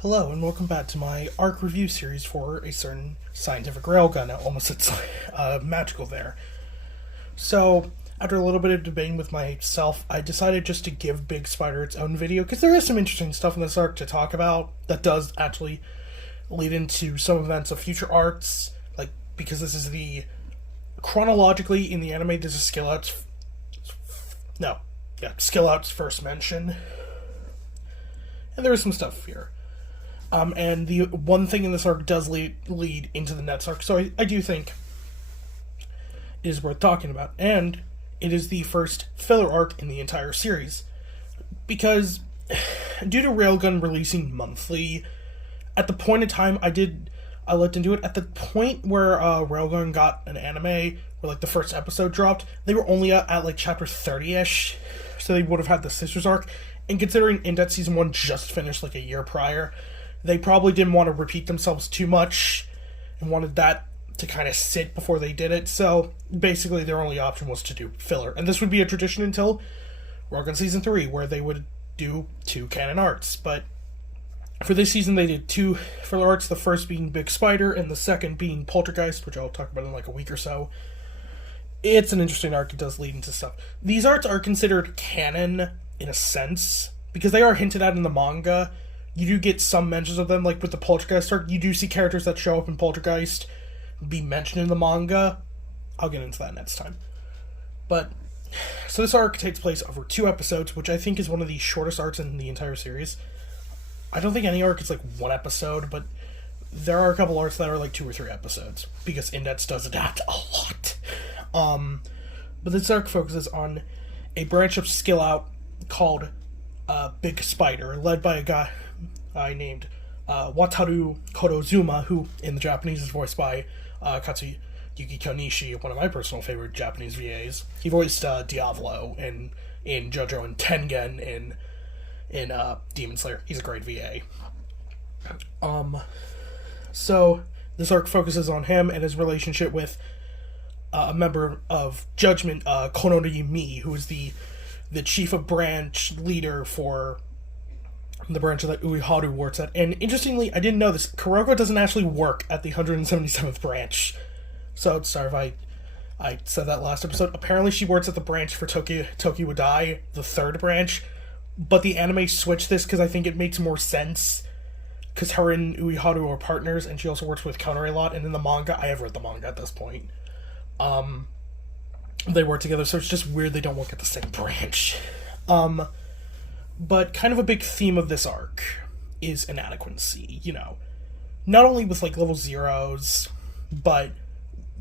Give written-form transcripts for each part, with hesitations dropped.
Hello, and welcome back to my ARC review series for a certain scientific railgun. Now, almost it's magical there. So, after a little bit of debating with myself, I decided just to give Big Spider its own video, because there is some interesting stuff in this arc to talk about that does actually lead into some events of future arcs, because this is chronologically, in the anime, this is Skill Out's first mention, and there is some stuff here. And the one thing in this arc does lead into the next arc, so I do think it is worth talking about. And it is the first filler arc in the entire series. Because, due to Railgun releasing monthly, at the point in time I looked into it, at the point where Railgun got an anime, where the first episode dropped, they were only at chapter 30-ish, so they would have had the Sisters arc. And considering Indent Season 1 just finished a year prior, they probably didn't want to repeat themselves too much and wanted that to kind of sit before they did it. So basically their only option was to do filler. And this would be a tradition until Railgun Season 3, where they would do 2 canon arcs. But for this season they did 2 filler arcs, the first being Big Spider and the second being Poltergeist, which I'll talk about in a week or so. It's an interesting arc. It does lead into stuff. These arcs are considered canon in a sense, because they are hinted at in the manga. You do get some mentions of them, with the Poltergeist arc. You do see characters that show up in Poltergeist be mentioned in the manga. I'll get into that next time. But, so this arc takes place over 2 episodes, which I think is one of the shortest arcs in the entire series. I don't think any arc is 1 episode, but there are a couple arcs that are 2 or 3 episodes, because Index does adapt a lot. But this arc focuses on a branch of Skill Out called Big Spider, led by a guy named Wataru Korozuma, who in the Japanese is voiced by Katsuyuki Konishi, one of my personal favorite Japanese VAs. He voiced Diavolo in JoJo and Tengen in Demon Slayer. He's a great VA. So this arc focuses on him and his relationship with a member of Judgment, Konori, who is the chief of branch leader for the branch that Ueharu works at. And interestingly, I didn't know this, Kuroko doesn't actually work at the 177th branch. So, sorry if I said that last episode. Apparently she works at the branch for Toki Wadai, the 3rd branch. But the anime switched this because I think it makes more sense, because her and Ueharu are partners, and she also works with Konori a lot. And in the manga, I have read the manga at this point, they work together, so it's just weird they don't work at the same branch. But kind of a big theme of this arc is inadequacy, Not only with, level zeros, but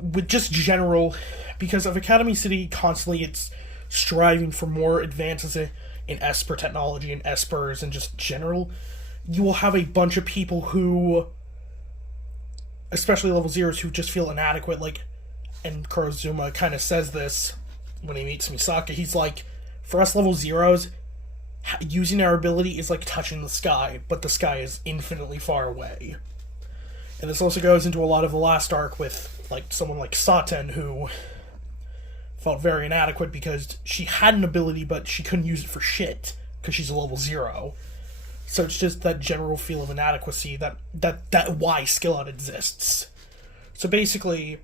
with just general, because of Academy City, constantly it's striving for more advances in Esper technology and Espers and just general. You will have a bunch of people who, especially level zeros, who just feel inadequate, and Kurozuma kind of says this when he meets Misaka. He's like, for us level zeros, using our ability is like touching the sky, but the sky is infinitely far away. And this also goes into a lot of the last arc with someone like Saten, who felt very inadequate because she had an ability, but she couldn't use it for shit because she's a level 0. So it's just that general feel of inadequacy that why Skill Out exists. So basically,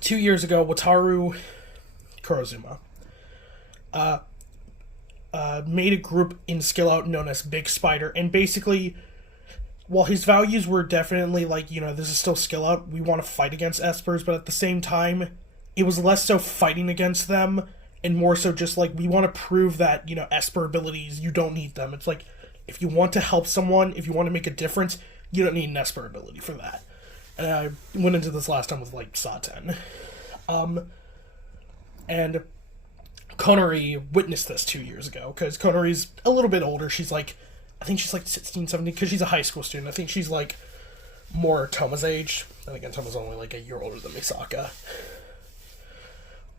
2 years ago, Wataru Kurozuma made a group in Skill Out known as Big Spider, and basically, while his values were definitely this is still Skill Out, we want to fight against Espers, but at the same time, it was less so fighting against them, and more so just we want to prove that, Esper abilities, you don't need them. It's if you want to help someone, if you want to make a difference, you don't need an Esper ability for that. And I went into this last time with, Saten. And Konori witnessed this 2 years ago, because Konori's a little bit older. She's I think she's 16, 17, because she's a high school student. I think she's more Toma's age. And again, Toma's only a year older than Misaka.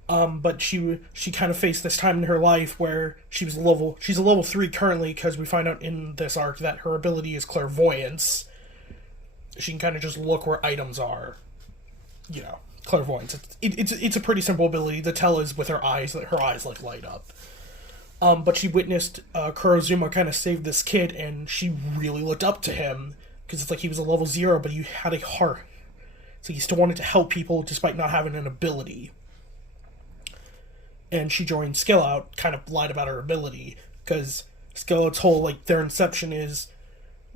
But she kind of faced this time in her life where she's a level 3 currently, because we find out in this arc that her ability is clairvoyance. She can kind of just look where items are, clairvoyance. It's a pretty simple ability. The tell is with her eyes, that her eyes light up. But she witnessed Kurozuma kind of save this kid, and she really looked up to him, because it's like he was a level 0, but he had a heart. So he still wanted to help people despite not having an ability. And she joined Skill Out, kind of lied about her ability, because Skill Out's whole, like, their inception is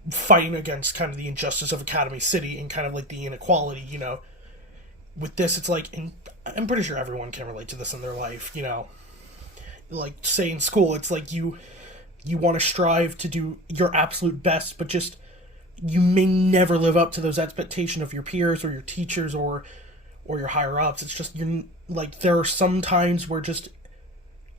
fighting against kind of the injustice of Academy City and kind of, like, the inequality, you know. With this, it's like, and I'm pretty sure everyone can relate to this in their life, you know. Like, say in school, it's like you want to strive to do your absolute best, but just, you may never live up to those expectations of your peers or your teachers or your higher-ups. It's just, you're, like, there are some times where just,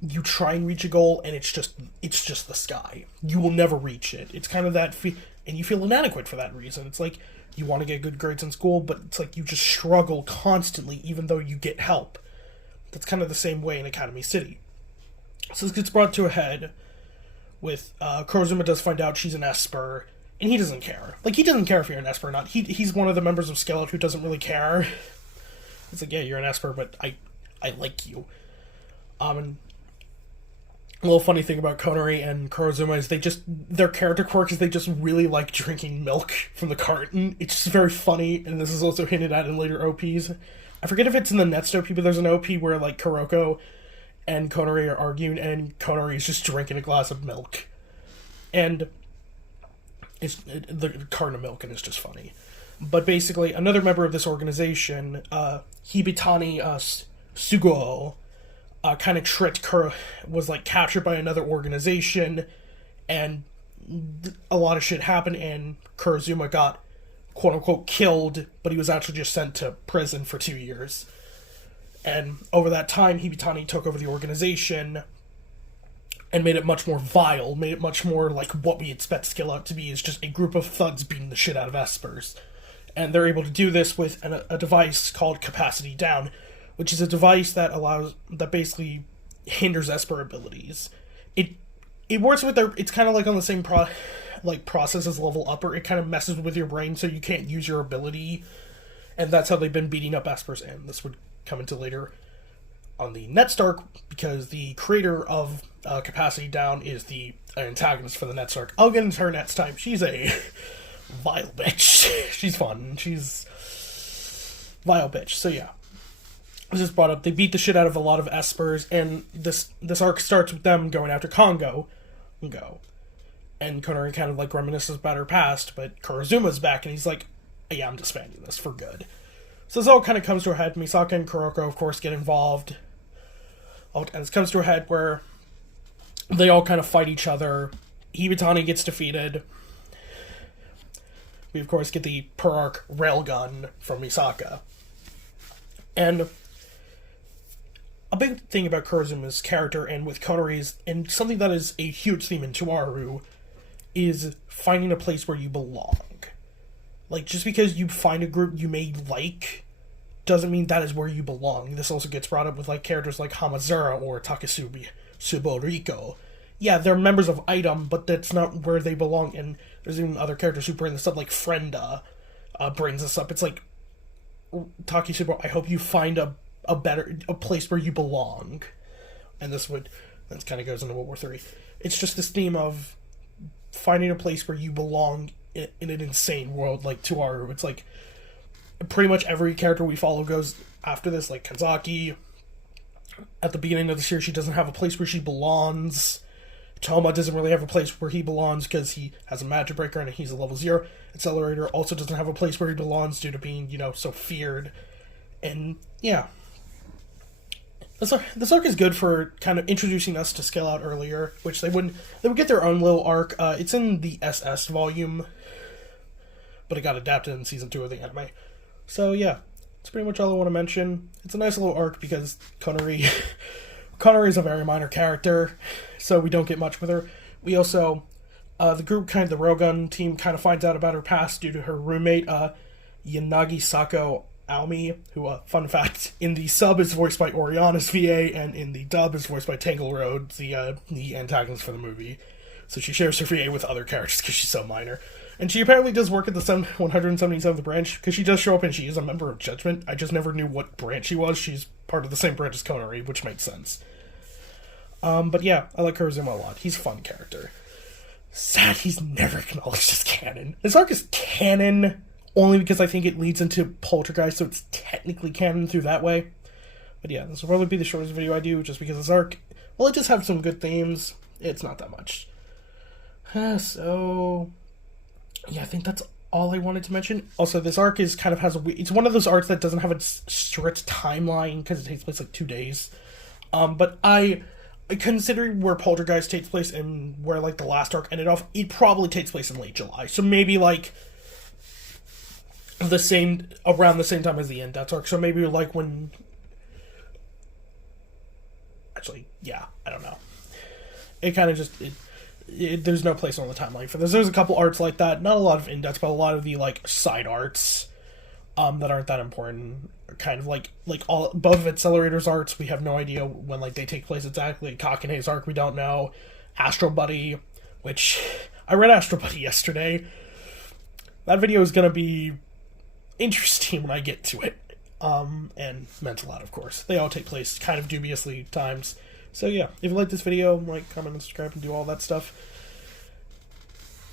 you try and reach a goal, and it's just the sky. You will never reach it. It's kind of that, and you feel inadequate for that reason. It's like, you want to get good grades in school, but it's like you just struggle constantly, even though you get help. That's kind of the same way in Academy City. So this gets brought to a head with, Kurozuma does find out she's an Esper, and he doesn't care. Like, he doesn't care if you're an Esper or not. He's one of the members of Skill Out who doesn't really care. It's like, yeah, you're an Esper, but I like you. And a little funny thing about Konori and Kurozuma is their character quirk is they just really like drinking milk from the carton. It's just very funny, and this is also hinted at in later OPs. I forget if it's in the next OP, but there's an OP where, like, Kuroko and Konori are arguing, and Konori is just drinking a glass of milk. And the carton of milk, and it's just funny. But basically, another member of this organization, Hibitani Suguo, kind of tricked was, like, captured by another organization, and a lot of shit happened, and Kurozuma got, quote-unquote, killed, but he was actually just sent to prison for 2 years. And over that time, Hibitani took over the organization and made it much more vile, made it much more like what we expect Skill Out to be, is just a group of thugs beating the shit out of Espers. And they're able to do this with a device called Capacity Down, which is a device that basically hinders Esper abilities. It works with it's kind of like on the same process as Level Upper. It kind of messes with your brain so you can't use your ability, and that's how they've been beating up Espers, and this would come into later on the Netstark, because the creator of Capacity Down is the antagonist for the Netstark. I'll get into her next time. She's a vile bitch. She's fun. She's vile bitch. So yeah. This is brought up. They beat the shit out of a lot of Espers, and this arc starts with them going after Kongo. And Konori kind of, like, reminisces about her past, but Kurozuma's back, and he's like, yeah, I'm disbanding this for good. So this all kind of comes to a head. Misaka and Kuroko, of course, get involved. And this comes to a head where they all kind of fight each other. Hibitani gets defeated. We, of course, get the per-arc railgun from Misaka. And a big thing about Kurozuma's character, and with Konori's, and something that is a huge theme in Tuaru, is finding a place where you belong. Like, just because you find a group you may like, doesn't mean that is where you belong. This also gets brought up with, like, characters like Hamazura or Takasubi Suboriko. Yeah, they're members of Item, but that's not where they belong, and there's even other characters who bring this up, like Frenda brings this up. It's like, Takasubo, I hope you find a place where you belong. And this kind of goes into World War III. It's just this theme of finding a place where you belong in an insane world like Tuaru. It's like, pretty much every character we follow goes after this, like Kanzaki. At the beginning of the series, she doesn't have a place where she belongs. Toma doesn't really have a place where he belongs because he has a magic breaker and he's a level 0. Accelerator also doesn't have a place where he belongs due to being, so feared. And, yeah. This arc is good for kind of introducing us to Skill Out earlier, which they would get their own little arc. It's in the SS volume, but it got adapted in Season 2 of the anime. So, yeah. That's pretty much all I want to mention. It's a nice little arc because Konori is a very minor character, so we don't get much with her. We also, the Railgun team kind of finds out about her past due to her roommate, Yanagi Sako Aomi, who, fun fact, in the sub is voiced by Oriana's VA, and in the dub is voiced by Tangle Road, the antagonist for the movie. So she shares her VA with other characters because she's so minor. And she apparently does work at the 177th branch, because she does show up and she is a member of Judgment. I just never knew what branch she was. She's part of the same branch as Konori, which makes sense. But yeah, I like Kurozuma a lot. He's a fun character. Sad he's never acknowledged as canon. This arc is canon only because I think it leads into Poltergeist, so it's technically canon through that way. But yeah, this will probably be the shortest video I do, just because this arc, well, it just has some good themes. It's not that much. So, yeah, I think that's all I wanted to mention. Also, this arc is kind of has a, it's one of those arcs that doesn't have a strict timeline because it takes place like 2 days. But considering where Poltergeist takes place and where like the last arc ended off, it probably takes place in late July. So maybe like around the same time as the Indets arc. So maybe like when, actually, yeah, I don't know. It kind of just there's no place on the timeline for this. There's a couple arts like that, not a lot of Indets, but a lot of the like side arts that aren't that important. Kind of like all both of Accelerator's arcs, we have no idea when like they take place exactly. Kakene's arc, we don't know. Astro Buddy, which I read Astro Buddy yesterday. That video is gonna be interesting when I get to it. And Mental Out, of course. They all take place kind of dubiously times. So yeah, if you like this video, like, comment, and subscribe, and do all that stuff.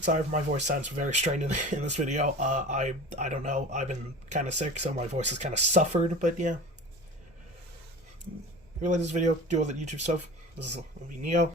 Sorry if my voice sounds very strained in this video. I don't know. I've been kind of sick, so my voice has kind of suffered. But yeah, if you like this video, do all that YouTube stuff. This will be Neo.